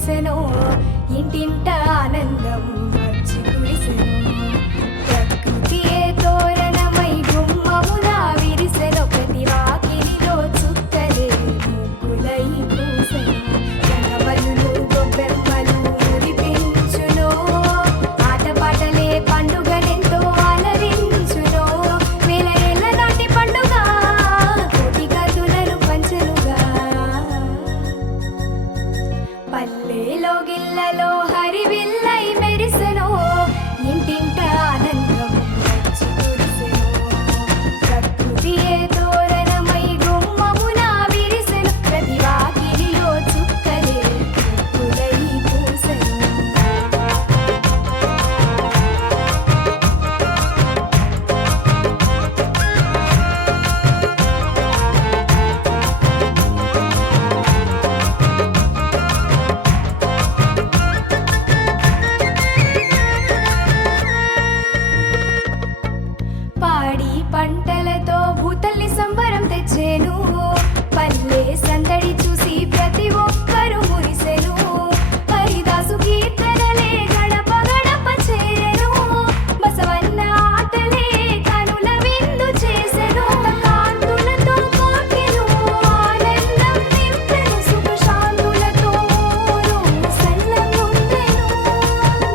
మెరిసెనో ఇంటింట ఆనందం వచ్చి కురిసెను ప్రకృతియే తోరణమై గుమ్మమున విరిసెను ప్రతి వాకిలిలో చుక్కలే ముగ్గులై పూసెను జనవరులు గొబ్బెమ్మలు మురిపించునో ఆటపాటలే పండుగనెంతో అలరించునో వేల ఏళ్ల నాటి పండుగ కోటి కతులను పంచెనుగా పల్లెలో గిల్లలో హరివిల్లై మెరిసెనో ఇంటింట ఆనందం వచ్చి కురిసెను ప్రకృతియే తోరణమై గుమ్మమున విరిసెను ప్రతి వాకిలిలో చుక్కలే ముగ్గులై పూసెను పాడి పంటలతో భూతల్లి సంబరం తెచ్చేను పల్లె సందడి చూసి ప్రతి ఒక్కరు మురిసెను హరిదాసు కీర్తనలే గడప గడప చేరెను బసవన్న ఆటలే కనుల విందు చేసెను కాంతులతో కోర్కెను ఆనందం నింపెను సుఖశాంతులతో ఊరు సల్లగుండెను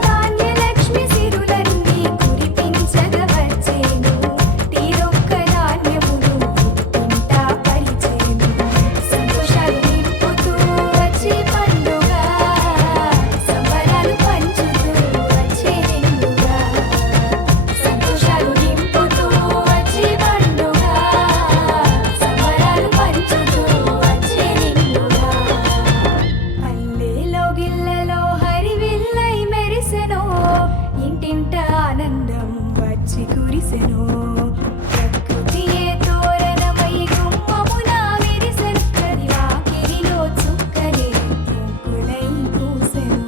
ధాన్యలక్ష్మి సిరులన్నీ కురిపించగ వచ్చేను తీరొక్క ధాన్యములు ఇంట పరిచేను సంతోషాలు నింపుతూ వచ్చే పండుగ సంబరాలు పంచుతూ వచ్చే నిండుగా సంతోషాలు నింపుతూ వచ్చే పండుగ సంబరాలు పంచుతూ వచ్చే నిండుగా పల్లెలో గిల్లలో హరివిల్లై మెరిసెనో ఇంటింట ఆనందం వచ్చి కురిసెను ప్రకృతియే తోరణమై గుమ్మమున విరిసెను ప్రతి వాకిలిలో చుక్కలే ముగ్గులై పూసెను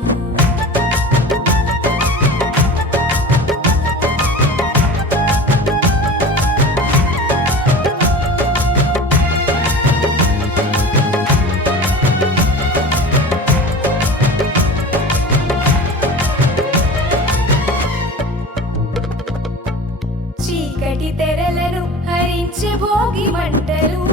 చీకటి తెరలను హరించే భోగి మంటలు